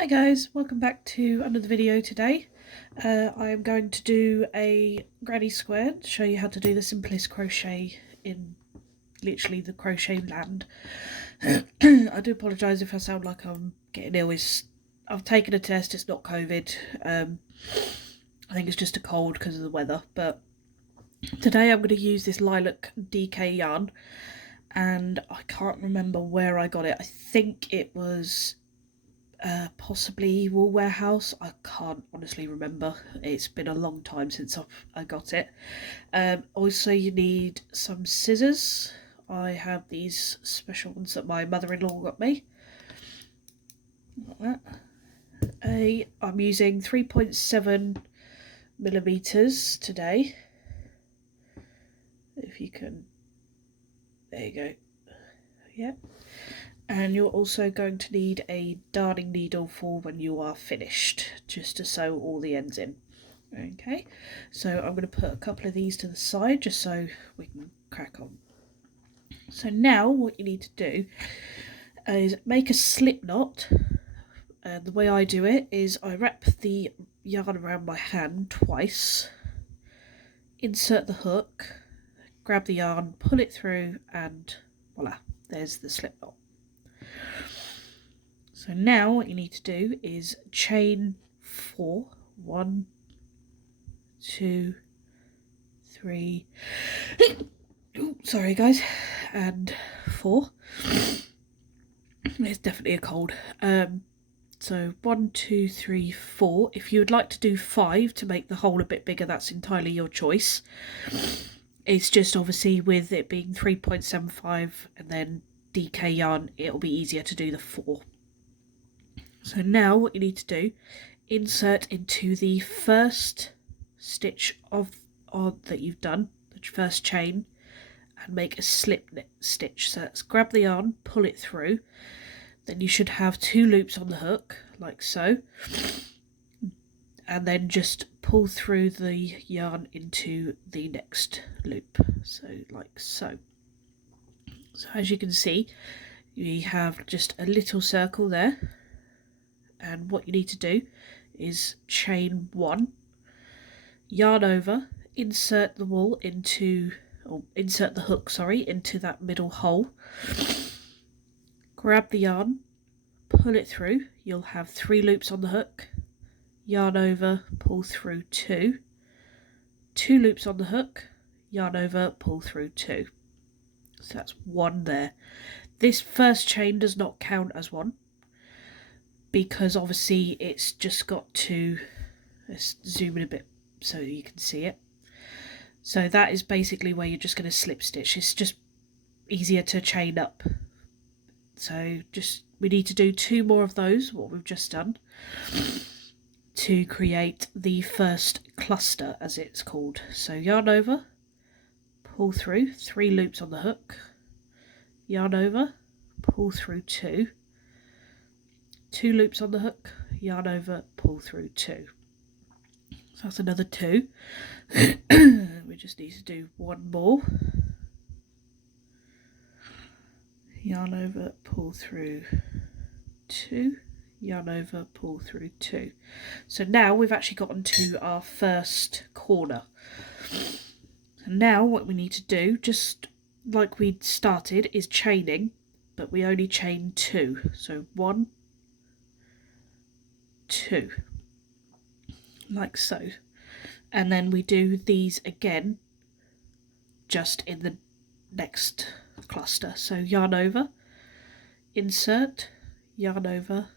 Hi guys, welcome back to another video today. I am going to do a granny square to show you how to do the simplest crochet in literally the crochet land. I do apologise if I sound like I'm getting ill. I've taken a test, it's not COVID. I think it's just a cold because of the weather. But today I'm going to use this lilac DK yarn, and I can't remember where I got it. I think it was possibly Wool Warehouse. I can't honestly remember. It's been a long time since I got it. Also, you need some scissors. I have these special ones that my mother-in-law got me. Like that. I'm using 3.7 millimeters today. If you can, there you go. Yeah. And you're also going to need a darning needle for when you are finished, just to sew all the ends in. Okay, so I'm going to put a couple of these to the side just so we can crack on. So now what you need to do is make a slip knot. The way I do it is I wrap the yarn around my hand twice, insert the hook, grab the yarn, pull it through, and voila, there's the slip knot. So now what you need to do is chain 4. 1, 2, 3. Ooh, sorry guys, and 4. It's definitely a cold. So 1, 2, 3, 4. If you would like to do 5 to make the hole a bit bigger, that's entirely your choice. It's just obviously with it being 3.75 and then DK yarn, it'll be easier to do the 4. So now what you need to do, insert into the first stitch that you've done, the first chain, and make a slip knit stitch. So let's grab the yarn, pull it through, then you should have 2 loops on the hook, like so, and then just pull through the yarn into the next loop, so like so. So as you can see, we have just a little circle there, and what you need to do is chain 1, yarn over, insert the wool into, or insert the hook, sorry, into that middle hole, grab the yarn, pull it through, you'll have 3 loops on the hook, yarn over, pull through 2, 2 loops on the hook, yarn over, pull through 2. So that's 1 there. This first chain does not count as 1, because obviously it's just got to, let's zoom in a bit so you can see it. So that is basically where you're just going to slip stitch. It's just easier to chain up. So we need to do 2 more of those, what we've just done, to create the first cluster, as it's called. So yarn over, pull through, 3 loops on the hook, yarn over, pull through 2, 2 loops on the hook, yarn over, pull through 2. So that's another 2. We just need to do 1 more. Yarn over, pull through 2, yarn over, pull through 2. So now we've actually gotten to our first corner. And now what we need to do, just like we started, is chaining, but we only chain 2. So 1, 2, like so. And then we do these again just in the next cluster. So yarn over, insert, yarn over,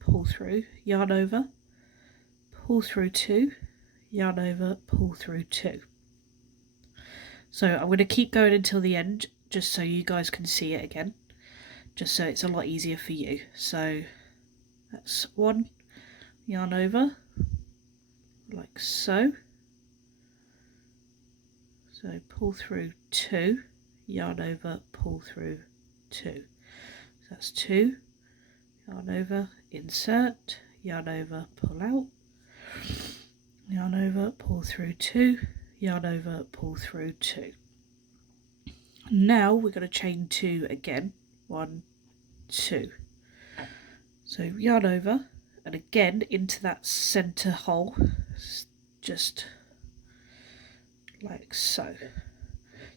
pull through, yarn over, pull through 2, yarn over, pull through 2. So I'm going to keep going until the end just so you guys can see it again, just so it's a lot easier for you. So that's 1, yarn over, like so. So pull through 2, yarn over, pull through 2. So that's 2, yarn over, insert, yarn over, pull out, yarn over, pull through 2, yarn over, pull through 2. Now we're going to chain 2 again, 1, 2. So yarn over and again into that center hole, just like so.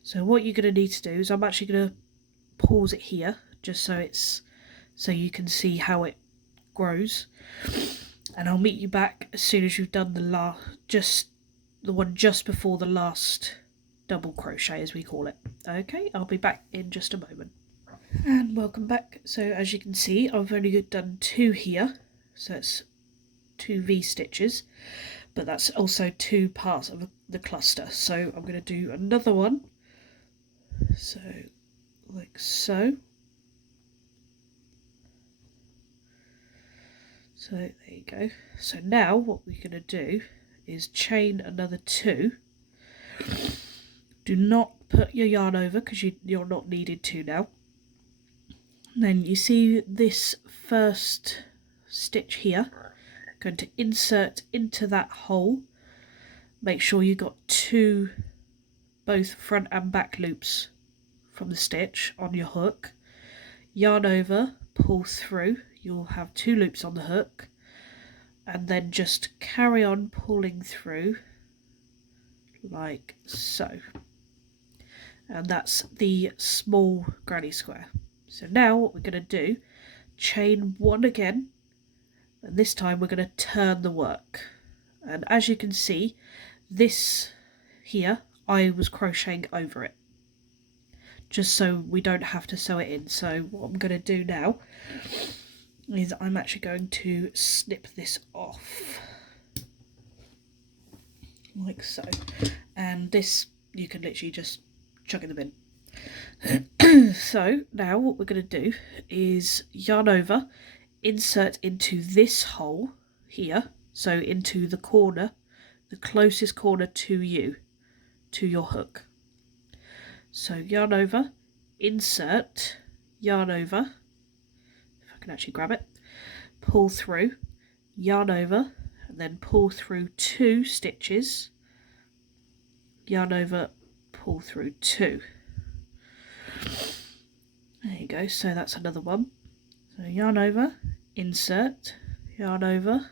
So what you're going to need to do is I'm actually going to pause it here just so you can see how it grows, and I'll meet you back as soon as you've done the one just before the last double crochet, as we call it. Okay, I'll be back in just a moment. And welcome back. So as you can see, I've only done 2 here, so it's 2 V stitches, but that's also 2 parts of the cluster. So I'm going to do another one, so like so. So there you go. So now what we're going to do is chain another 2. Do not put your yarn over because you're not needed to now. And then you see this first stitch here, going to insert into that hole. Make sure you got 2 both front and back loops from the stitch on your hook. Yarn over, pull through, you'll have 2 loops on the hook, and then just carry on pulling through like so. And that's the small granny square. So now what we're going to do, chain 1 again, and this time we're going to turn the work. And as you can see, this here, I was crocheting over it, just so we don't have to sew it in. So what I'm going to do now is I'm actually going to snip this off like so, and this you can literally just chuck in the bin. So now what we're going to do is yarn over, insert into this hole here, so into the corner, the closest corner to your hook. So yarn over, insert, yarn over, if I can actually grab it, pull through, yarn over, and then pull through 2 stitches, yarn over, pull through 2. There you go, so that's another one. So yarn over, insert, yarn over,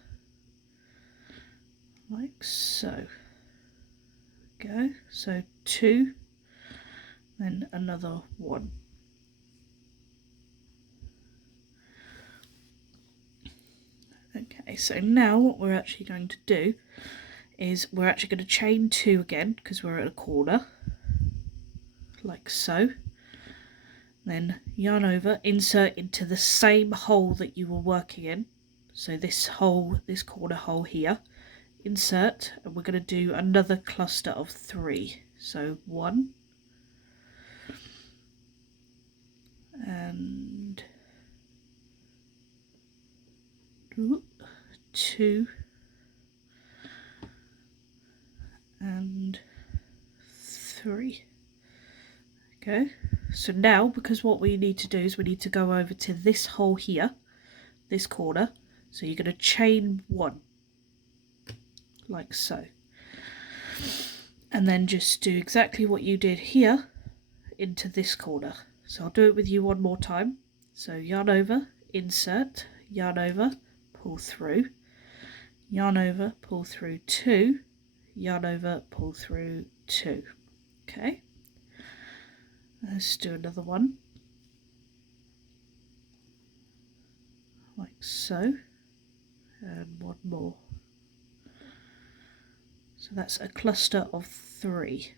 like so. Go, so 2, then another 1. Okay, so now what we're actually going to do is we're actually going to chain 2 again because we're at a corner, like so. Then yarn over, insert into the same hole that you were working in. So this hole, this corner hole here, insert, and we're going to do another cluster of 3. So 1 and 2 and 3. Okay, so now because what we need to do is we need to go over to this hole here, this corner, so you're going to chain 1 like so, and then just do exactly what you did here into this corner. So I'll do it with you one more time. So yarn over, insert, yarn over, pull through, yarn over, pull through 2, yarn over, pull through 2. Okay, let's do another one like so, and 1 more. So that's a cluster of 3.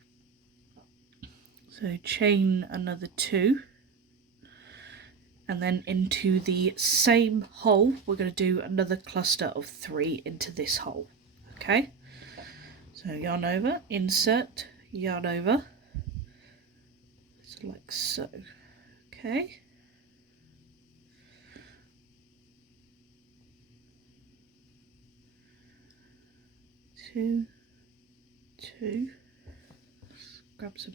So chain another 2, and then into the same hole we're going to do another cluster of 3 into this hole. Okay, so yarn over, insert, yarn over, so like so. Okay, two, let's grab some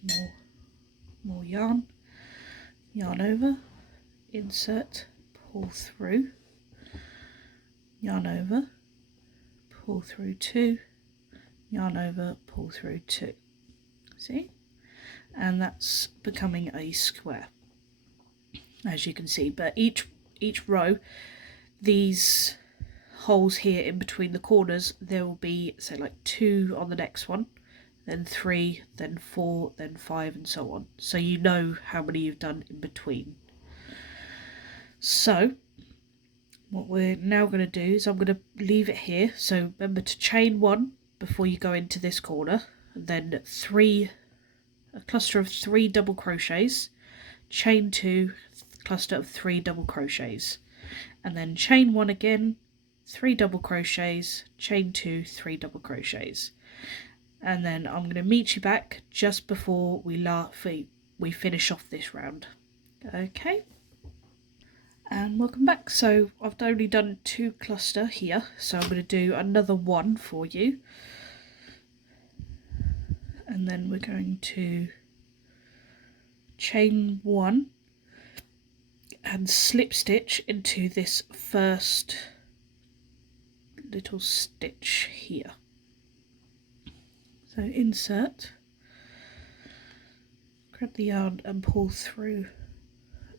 more yarn, yarn over, insert, pull through, yarn over, pull through 2, yarn over, pull through 2. See, and that's becoming a square, as you can see. But each row, these holes here in between the corners, there will be, say, like 2 on the next one, then 3, then 4, then 5, and so on. So you know how many you've done in between. So what we're now going to do is I'm going to leave it here. So remember to chain 1 before you go into this corner, and then a cluster of 3 double crochets, chain 2, cluster of 3 double crochets, and then chain 1 again, 3 double crochets, chain 2, 3 double crochets. And then I'm going to meet you back just before we finish off this round. Okay, and welcome back. So I've only done 2 cluster here, so I'm going to do another 1 for you, and then we're going to chain 1 and slip stitch into this first little stitch here. So insert, grab the yarn and pull through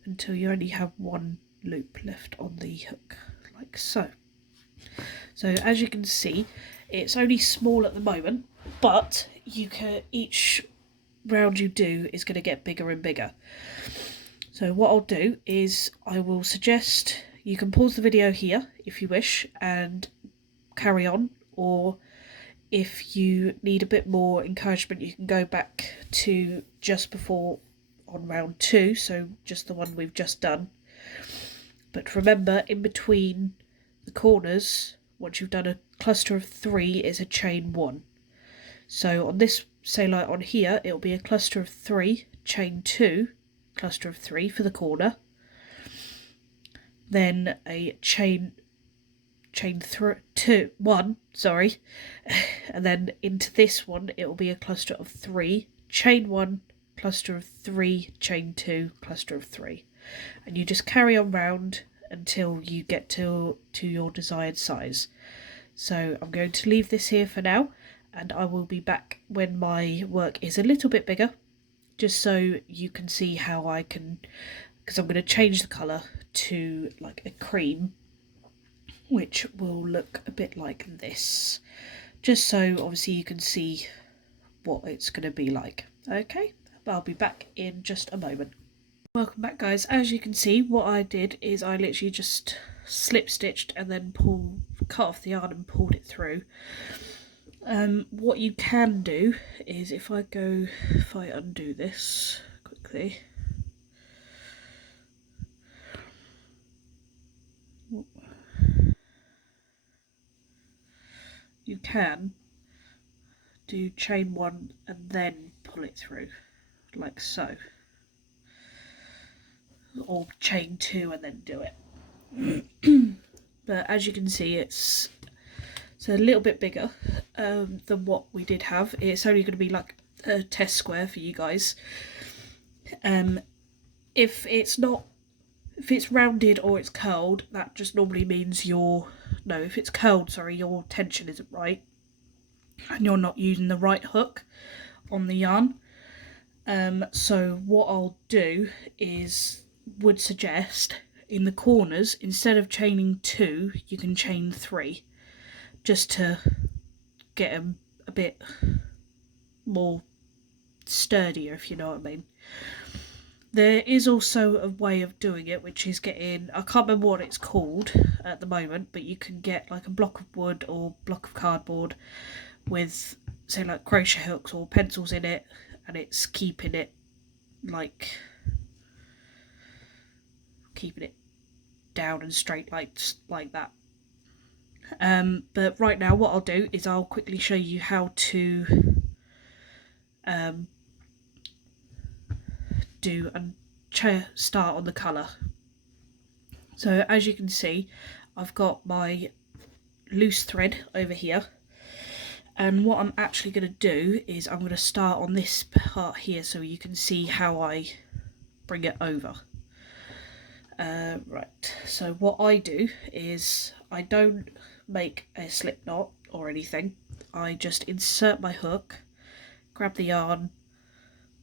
until you only have 1 loop left on the hook, like so. So as you can see, it's only small at the moment, but each round you do is going to get bigger and bigger. So what I'll do is I will suggest you can pause the video here if you wish and carry on, or if you need a bit more encouragement you can go back to just before on round 2, so just the one we've just done. But remember, in between the corners, once you've done a cluster of 3 is a chain 1. So on this, say like on here, it'll be a cluster of 3, chain 2, cluster of 3 for the corner, then a chain 1, sorry, and then into this one it will be a cluster of 3, chain 1, cluster of 3, chain 2, cluster of 3, and you just carry on round until you get to your desired size. So I'm going to leave this here for now, and I will be back when my work is a little bit bigger, just so you can see how I can, because I'm going to change the colour to like a cream, which will look a bit like this, just so obviously you can see what it's going to be like. Okay, I'll be back in just a moment. Welcome back, guys. As you can see, what I did is I literally just slip stitched and then cut off the yarn and pulled it through. What you can do is if I undo this quickly, you can do chain 1 and then pull it through, like so, or chain 2 and then do it. But as you can see, it's a little bit bigger than what we did have. It's only going to be like a test square for you guys. If it's rounded or it's curled, that just normally means if it's curled, sorry, your tension isn't right and you're not using the right hook on the yarn. So what I'll do would suggest in the corners, instead of chaining 2, you can chain 3, just to get them a bit more sturdier, if you know what I mean. There is also a way of doing it, which is getting, I can't remember what it's called at the moment, but you can get like a block of wood or block of cardboard with, say, like crochet hooks or pencils in it, and it's keeping it down and straight like that. But right now what I'll do is I'll quickly show you how to start on the colour. So as you can see, I've got my loose thread over here, and what I'm actually going to do is I'm going to start on this part here so you can see how I bring it over. Right, so what I do is I don't make a slip knot or anything. I just insert my hook, grab the yarn,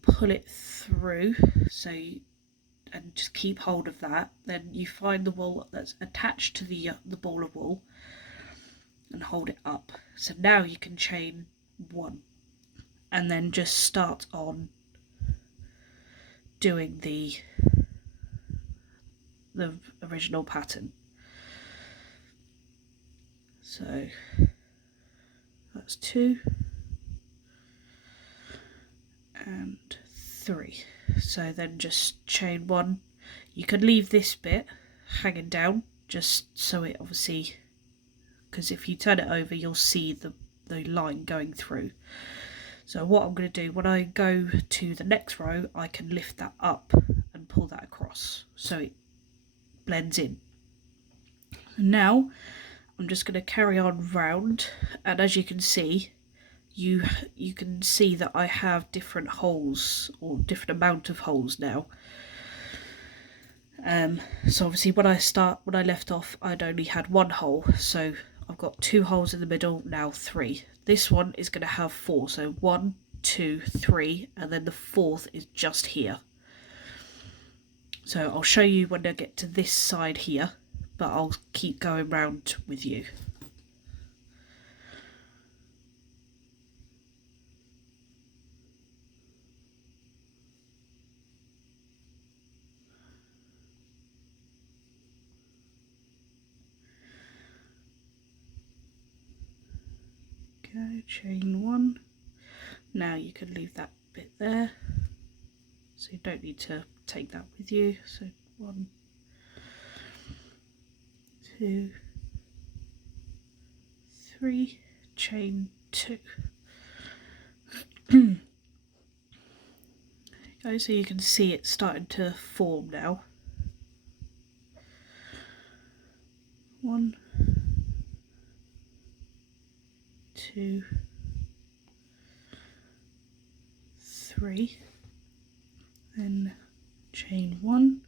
pull it through, so and just keep hold of that. Then you find the wool that's attached to the ball of wool and hold it up. So now you can chain 1 and then just start on doing the original pattern. So that's 2 and 3. So then just chain 1. You can leave this bit hanging down just so it obviously, because if you turn it over you'll see the line going through. So what I'm going to do, when I go to the next row, I can lift that up and pull that across so it blends in. And now I'm just going to carry on round, and as you can see, you can see that I have different holes, or different amount of holes now. So obviously when I left off I'd only had 1 hole, so I've got 2 holes in the middle, now 3. This one is going to have 4, so 1, 2, 3, and then the 4th is just here. So I'll show you when I get to this side here, but I'll keep going round with you. Go, chain 1. Now you can leave that bit there, so you don't need to take that with you. So 1, 2, 3, chain 2. Okay, so you can see it's starting to form now. 1, 2, 3, then chain 1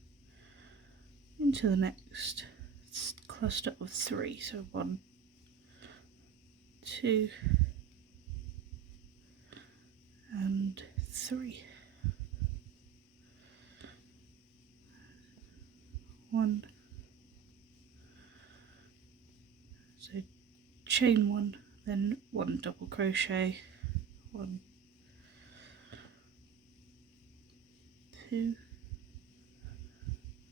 into the next cluster of 3. So 1, 2, and 3. 1. So chain 1, then 1 double crochet, 1, 2,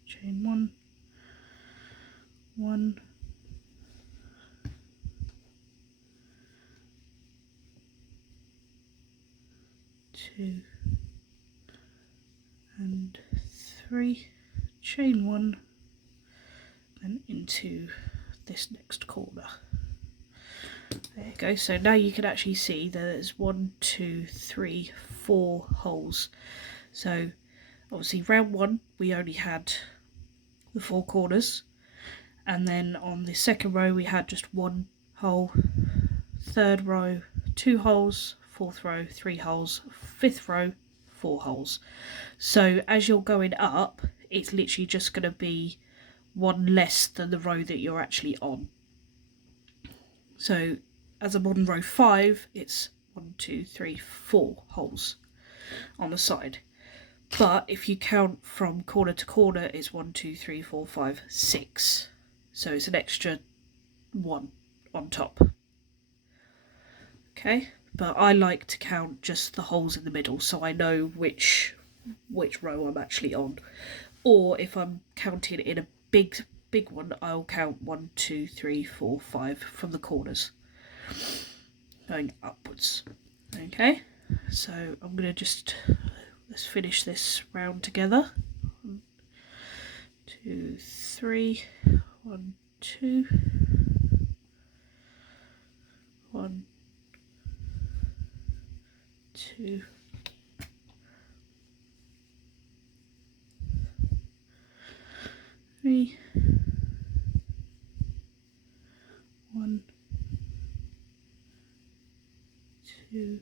chain 1, 1, 2, and 3, chain 1, and into this next corner. There you go. So now you can actually see there's 1, 2, 3, 4 holes. So obviously round 1 we only had the 4 corners, and then on the second row we had just 1 hole, third row 2 holes, fourth row 3 holes, fifth row 4 holes. So as you're going up, it's literally just going to be 1 less than the row that you're actually on. So as I'm on row 5, it's 1, 2, 3, 4 holes on the side. But if you count from corner to corner, it's 1, 2, 3, 4, 5, 6. So it's an extra 1 on top. Okay, but I like to count just the holes in the middle so I know which row I'm actually on. Or if I'm counting in a big one, I'll count 1, 2, 3, 4, 5 from the corners going upwards. Okay, so I'm going to let's finish this round together. 1, 2, 3, 1, 2, 1, 2, 3, 1, 2,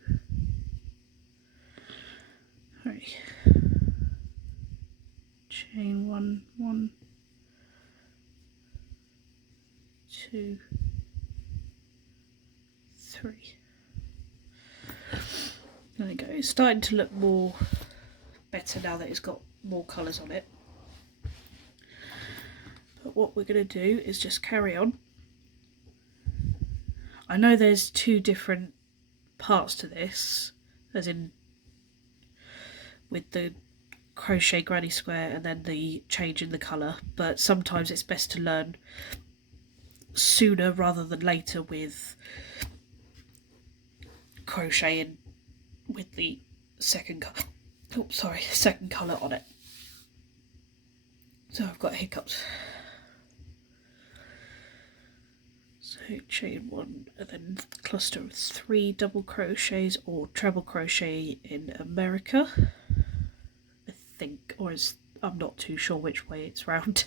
3. Chain 1, 1, 2, 3. There we go. It's starting to look more better now that it's got more colours on it. But what we're going to do is just carry on. I know there's two different parts to this, as in with the crochet granny square and then the change in the colour, but sometimes it's best to learn sooner rather than later with crocheting with the second colour on it. So I've got hiccups. So chain 1 and then cluster of 3 double crochets, or treble crochet in America, I think, or I'm not too sure which way it's round.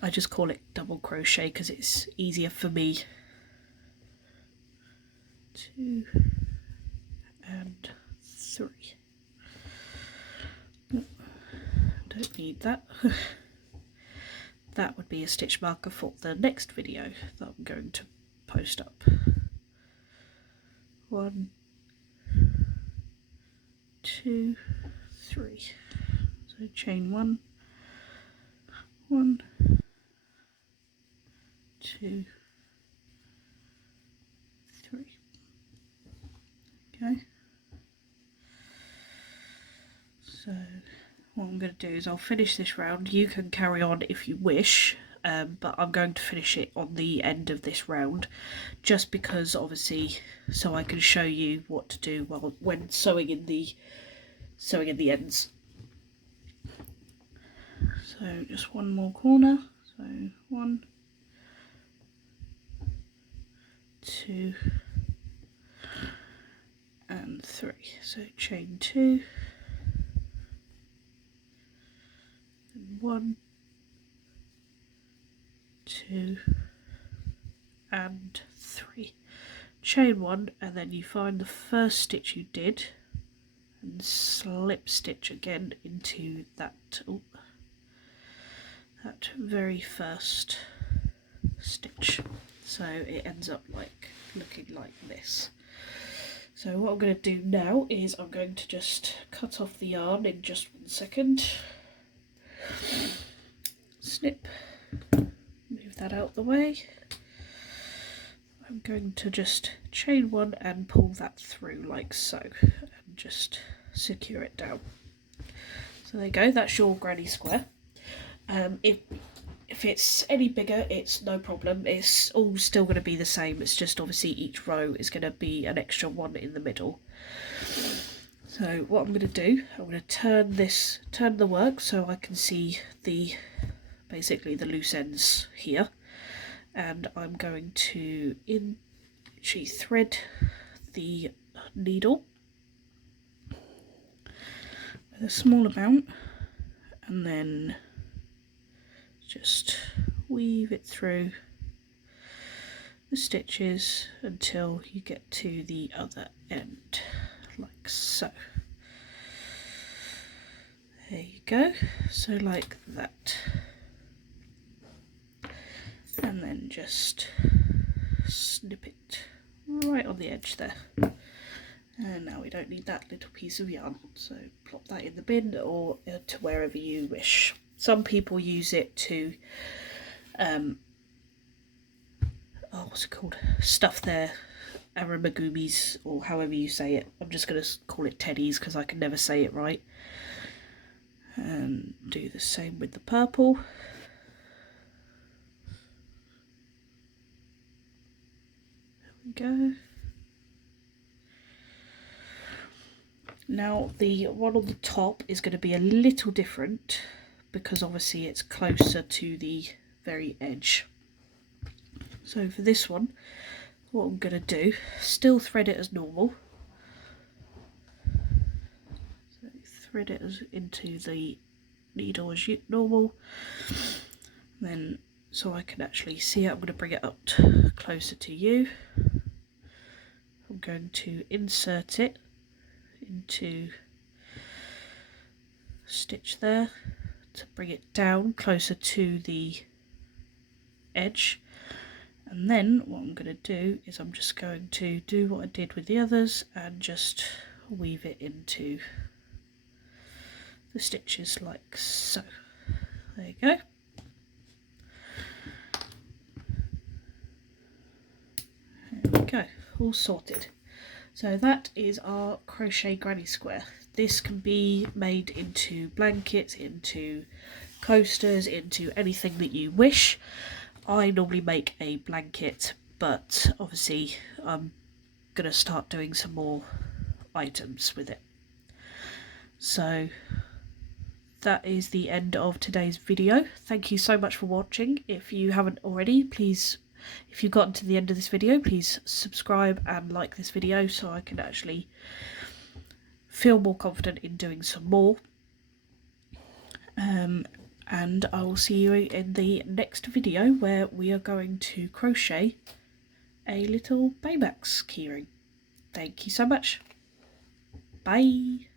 I just call it double crochet because it's easier for me. 2 and 3. Don't need that. That would be a stitch marker for the next video that I'm going to post up. 1, 2, 3. So chain 1, 1, 2, 3. Okay. So what I'm going to do is I'll finish this round. You can carry on if you wish, but I'm going to finish it on the end of this round, just because obviously, so I can show you what to do when sewing in the ends. So just one more corner. So 1, 2, and 3. So chain 2. 1, 2, and 3. Chain 1, and then you find the first stitch you did and slip stitch again into that that very first stitch, so it ends up looking like this. So what I'm going to do now is I'm going to just cut off the yarn in just 1 second. Snip, move that out the way. I'm going to just chain 1 and pull that through like so, and just secure it down. So there you go, that's your granny square. If it's any bigger, it's no problem, it's all still going to be the same, it's just obviously each row is going to be an extra one in the middle. So what I'm going to do, I'm going to turn the work so I can see basically the loose ends here, and I'm going to actually thread the needle with a small amount, and then just weave it through the stitches until you get to the other end, like so. There you go, so like that. And then just snip it right on the edge there. And now we don't need that little piece of yarn, so plop that in the bin or to wherever you wish. Some people use it to what's it called? Stuff their aramagumis, or however you say it. I'm just going to call it teddies because I can never say it right. And do the same with the purple. There we go. Now the one on the top is going to be a little different because obviously it's closer to the very edge. So for this one, what I'm going to do, still thread it as normal. So thread it into the needle as normal. Then, so I can actually see it, I'm going to bring it up closer to you. I'm going to insert it into stitch there to bring it down closer to the edge, and then what I'm going to do is I'm just going to do what I did with the others and just weave it into the stitches like so. There you go. go, all sorted. So that is our crochet granny square. This can be made into blankets, into coasters, into anything that you wish. I normally make a blanket, but obviously I'm gonna start doing some more items with it. So that is the end of today's video. Thank you so much for watching. If you haven't already, please, if you've gotten to the end of this video, please subscribe and like this video so I can actually feel more confident in doing some more. And I will see you in the next video where we are going to crochet a little Baymax keyring. Thank you so much. Bye.